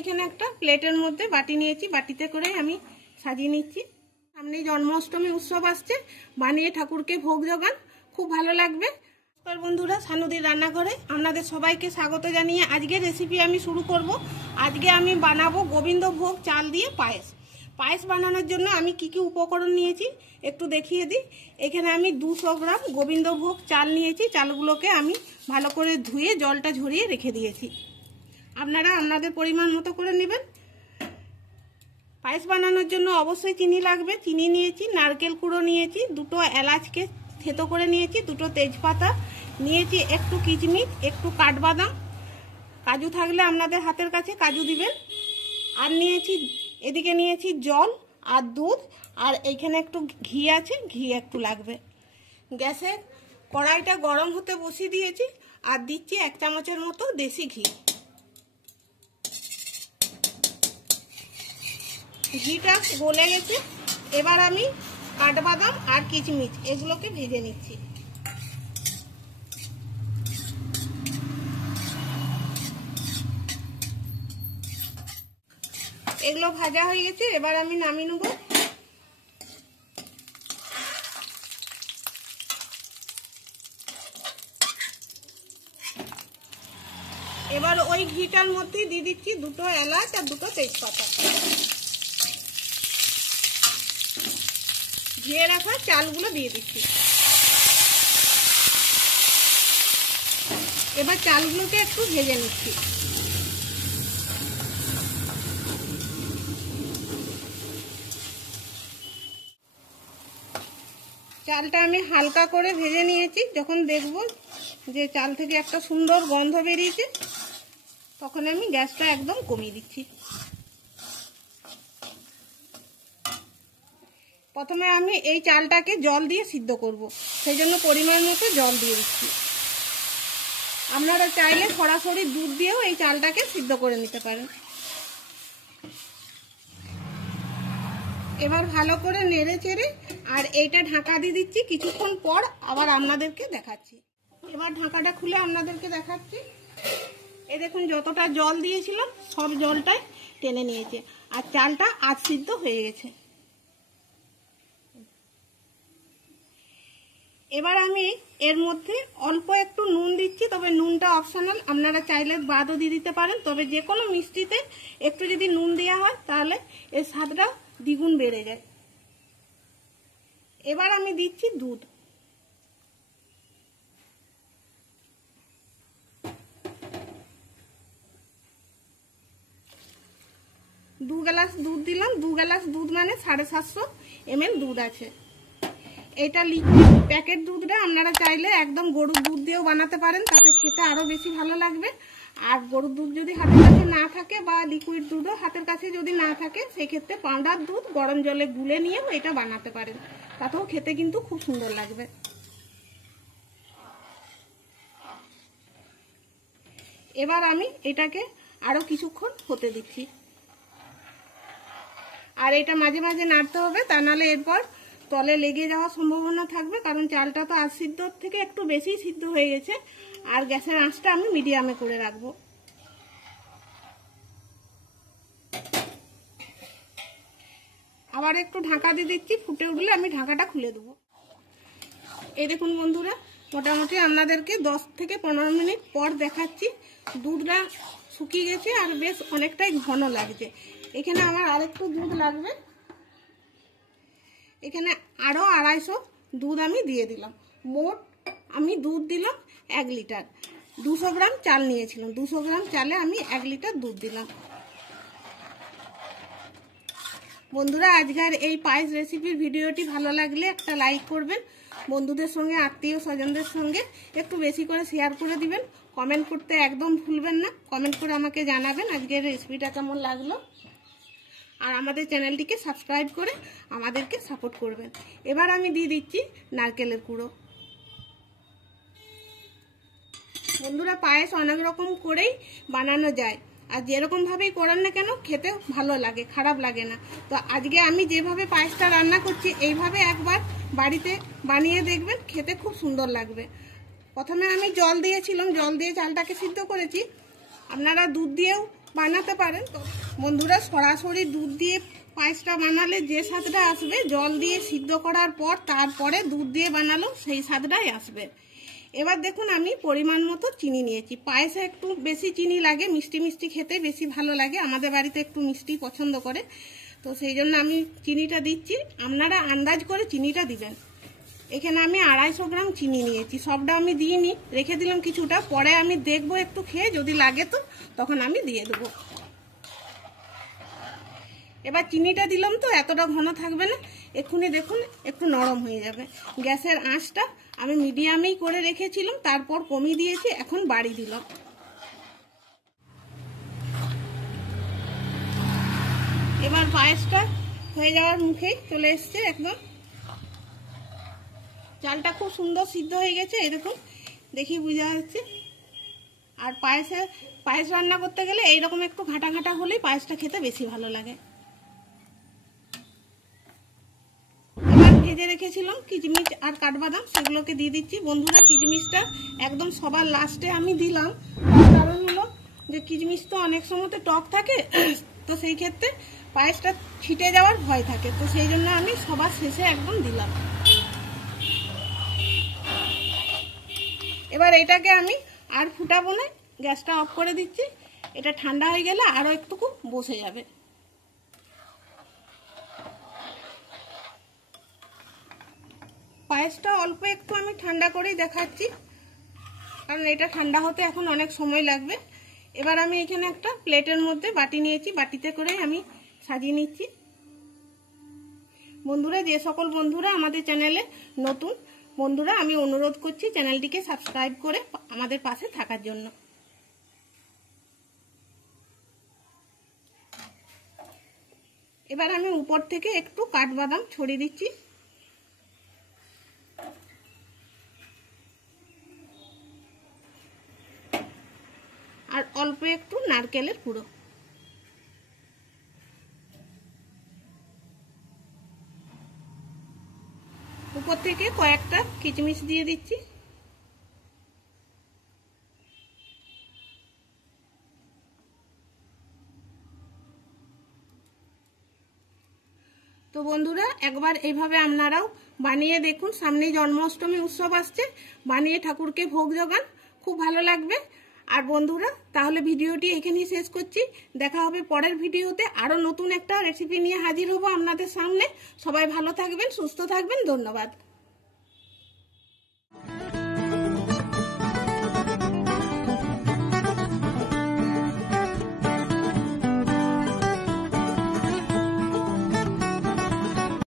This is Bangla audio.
এখানে একটা প্লেটের মধ্যে বাটি নিয়েছি, বাটিতে করে আমি সাজিয়ে নিচ্ছি। সামনে জন্মাষ্টমী উৎসব আসছে, বানিয়ে ঠাকুরকে ভোগ জোগান, খুব ভালো লাগবে। নমস্কার বন্ধুরা, সানুদির রান্নাঘরে আপনাদের সবাইকে স্বাগত জানিয়ে আজকের রেসিপি আমি শুরু করব। আজকে আমি বানাবো গোবিন্দভোগ চাল দিয়ে পায়েস। পায়েস বানানোর জন্য আমি কি কি উপকরণ নিয়েছি একটু দেখিয়ে দিই। এখানে আমি 200 গ্রাম গোবিন্দভোগ চাল নিয়েছি। চালগুলোকে আমি ভালো করে ধুয়ে জলটা ঝরিয়ে রেখে দিয়েছি। আপনারা আপনাদের পরিমাণ মতো করে নেবেন। পায়েস বানানোর জন্য অবশ্যই চিনি লাগবে। চিনি নিয়েছি, নারকেল কুড়ো নিয়েছি, 2টো এলাচকে থেতো করে নিয়েছি, 2টো তেজপাতা নিয়েছি, একটু কিচমিচ, একটু কাঠবাদাম, কাজু থাকলে আপনাদের হাতের কাছে কাজু দিবেন। আর নিয়েছি, এদিকে নিয়েছি জল আর দুধ, আর এইখানে একটু ঘি আছে, ঘি একটু লাগবে। গ্যাসে কড়াইটা গরম হতে বসিয়ে দিয়েছি আর দিচ্ছি 1 চামচের মতো দেশি ঘি। ঘিটা গলে গেছে, এবার আমি কাঠবাদাম আর কিচমিচ এগুলোকে ভেজে নিচ্ছি। এগুলো ভাজা হয়ে গেছে, এবার আমি নামিয়ে নেব। এবার ওই ঘিটার মধ্যে দিয়ে দিচ্ছি 2টো এলাচ আর 2টো তেজপাতা। ধুয়ে রাখা চালগুলো দিয়ে দিচ্ছি। এবার চালগুলোকে একটু ভেজে নিচ্ছি। চালটা আমি হালকা করে ভেজে নিয়েছি। যখন দেখব যে চাল থেকে একটা সুন্দর গন্ধ বেরিয়েছে, তখন আমি গ্যাসটা একদম কমিয়ে দিচ্ছি। প্রথমে আমি এই চালটাকে জল দিয়ে সিদ্ধ করব, সেই জন্য পরিমাণ মতো জল দিয়ে দিচ্ছি। আপনারা চাইলে সরাসরি দুধ দিয়েও এই চালটাকে সিদ্ধ করে নিতে পারেন। এবার ভালো করে নেড়ে চেড়ে আর এইটা ঢাকা দিয়ে দিচ্ছি। কিছুক্ষণ পর আবার আপনাদেরকে দেখাচ্ছি। এবার ঢাকাটা খুলে আপনাদেরকে দেখাচ্ছি। এই দেখুন, যতটা জল দিয়েছিলাম সব জলটাই টেনে নিয়েছে আর চালটা আধ সিদ্ধ হয়ে গেছে। এবার আমি এর মধ্যে অল্প একটু নুন দিচ্ছি, তবে নুনটা অপশনাল, আপনারা চাইলে বাদও দিয়ে দিতে পারেন। তবে যে কোনো মিষ্টিতে একটু যদি নুন দেওয়া হয় তাহলে এর স্বাদটা দ্বিগুণ বেড়ে যায়। এবার আমি দিচ্ছি দুধ। দু গ্লাস দুধ দিলাম। 2 গ্লাস দুধ মানে 750 ml দুধ আছে। এটা লিকুইড প্যাকেট দুধটা আপনারা চাইলে একদম গরুর দুধ দিয়েও বানাতে পারেন, তাতে খেতে আরো বেশি ভালো লাগবে। আর গরুর দুধ যদি হাতের কাছে না থাকে বা লিকুইড দুধও হাতের কাছে যদি না থাকে, সেক্ষেত্রে পাউডার দুধ গরম জলে গুলে নিয়েও এটা বানাতে পারেন, তাতেও খেতে কিন্তু খুব সুন্দর লাগবে। এবার আমি এটাকে আরো কিছুক্ষণ হতে দিচ্ছি। আর এটা মাঝে মাঝে নাড়তে হবে, তা নাহলে এরপর তলে লেগে যাওয়ার সম্ভাবনা থাকবে, কারণ চালটা তো আধ সিদ্ধ থেকে একটু বেশি সিদ্ধ হয়ে গেছে। আর গ্যাসের আঁচটা আমি মিডিয়ামে করে রাখবো। আবার একটু ঢাকা দিয়ে দিচ্ছি, ফুটে উঠলে আমি ঢাকাটা খুলে দেবো। এই দেখুন বন্ধুরা, মোটামুটি আপনাদেরকে 10 থেকে 15 মিনিট পর দেখাচ্ছি। দুধটা শুকিয়ে গেছে আর বেশ অনেকটাই ঘন লাগছে। এখানে আমার আরেকটু দুধ লাগবে। এখানে আরও 250 দুধ আমি দিয়ে দিলাম। মোট আমি দুধ দিলাম 1 লিটার। 200 গ্রাম চাল নিয়েছিলাম, 200 গ্রাম চালে আমি 1 লিটার দুধ দিলাম। বন্ধুরা, আজকের এই পায়েস রেসিপির ভিডিওটি ভালো লাগলে একটা লাইক করবেন। বন্ধুদের সঙ্গে, আত্মীয় স্বজনদের সঙ্গে একটু বেশি করে শেয়ার করে দিবেন। কমেন্ট করতে একদম ভুলবেন না। কমেন্ট করে আমাকে জানাবেন আজকের রেসিপিটা কেমন লাগলো। আর আমাদের চ্যানেলটিকে সাবস্ক্রাইব করে আমাদেরকে সাপোর্ট করবেন। এবার আমি দিয়ে দিচ্ছি নারকেলের কুড়ো। বন্ধুরা, পায়েস অনেক রকম করেই বানানো যায়, আর যেরকম ভাবেই করেন না কেন খেতে ভালো লাগে, খারাপ লাগে না। তো আজকে আমি যেভাবে পায়েসটা রান্না করছি এইভাবে একবার বাড়িতে বানিয়ে দেখবেন, খেতে খুব সুন্দর লাগবে। প্রথমে আমি জল দিয়েছিলাম, জল দিয়ে চালটাকে সিদ্ধ করেছি। আপনারা দুধ দিয়েও বানাতে পারেন। তো বন্ধুরা, সরাসরি দুধ দিয়ে পায়েসটা বানালে যে স্বাদটা আসবে, জল দিয়ে সিদ্ধ করার পর তারপরে দুধ দিয়ে বানালেও সেই স্বাদটাই আসবে। এবার দেখুন আমি পরিমাণ মতো চিনি নিয়েছি। পায়েসে একটু বেশি চিনি লাগে, মিষ্টি মিষ্টি খেতে বেশি ভালো লাগে, আমাদের বাড়িতে একটু মিষ্টি পছন্দ করে, তো সেই জন্য আমি চিনিটা দিচ্ছি। আপনারা আন্দাজ করে চিনিটা দিবেন। এখানে আমি 250 গ্রাম চিনি নিয়েছি, সবটা আমি দিইনি, রেখে দিলাম কিছুটা, পরে আমি দেখবো একটু খেয়ে, যদি লাগে তো তখন আমি দিয়ে দেবো। এবার চিনিটা দিলাম তো এতটা ঘন থাকবে না, এক্ষুনি দেখুন একটু নরম হয়ে যাবে। গ্যাসের আঁচটা আমি মিডিয়ামেই করে রেখেছিলাম, তারপর কমিয়ে দিয়েছি, এখন বাড়ি দিলাম। এবার পায়েসটা হয়ে যাওয়ার মুখেই চলে এসছে একদম। চালটা খুব সুন্দর সিদ্ধ হয়ে গেছে, এই দেখুন, দেখি বোঝা যাচ্ছে। আর পায়েস রান্না করতে গেলে এইরকম একটু ঘাটা ঘাটা হলেই পায়েসটা খেতে বেশি ভালো লাগে। এবার ভেজে রেখেছিলাম কিশমিশ আর কাঠবাদাম, সেগুলোকে দিয়ে দিচ্ছি। বন্ধুরা, কিশমিশটা একদম সবার লাস্টে আমি দিলাম, কারণ হলো যে কিশমিশ তো অনেক সময় টক থাকে, তো সেই ক্ষেত্রে পায়েসটা ছিটে যাওয়ার ভয় থাকে, তো সেই জন্য আমি সবার শেষে একদম দিলাম। এবার এটাকে আমি আর ফুটাবো না, গ্যাসটা অফ করে দিচ্ছি। এটা ঠান্ডা হয়ে গেলে আরো একটুকু বসে যাবে। পায়েসটা অল্প একটু আমি ঠান্ডা করেই দেখাচ্ছি, কারণ এটা ঠান্ডা হতে এখন অনেক সময় লাগবে। এবার আমি এখানে একটা প্লেটের মধ্যে বাটি নিয়েছি, বাটিতে করে আমি সাজিয়ে নিচ্ছি। বন্ধুরা, যে সকল বন্ধুরা আমাদের চ্যানেলে নতুন বন্ধুরা, আমি অনুরোধ করছি চ্যানেলটিকে সাবস্ক্রাইব করে আমাদের পাশে থাকার জন্য। এবার আমি উপর থেকে একটু কাঠবাদাম ছড়িয়ে দিচ্ছি। আর অল্প একটু নারকেলের গুঁড়ো। উপর থেকে কয়েকটা কিশমিশ দিয়ে দিচ্ছি। তো বন্ধুরা, একবার এইভাবে আপনারাও বানিয়ে দেখুন। সামনেই জন্মাষ্টমী উৎসব আসছে, বানিয়ে ঠাকুরকে ভোগ জোগান, খুব ভালো লাগবে। আর বন্ধুরা, তাহলে ভিডিওটি এখানেই শেষ করছি। দেখা হবে পরের ভিডিওতে, আরো নতুন একটা রেসিপি নিয়ে হাজির হব আপনাদের সামনে। সবাই ভালো থাকবেন, সুস্থ থাকবেন, ধন্যবাদ।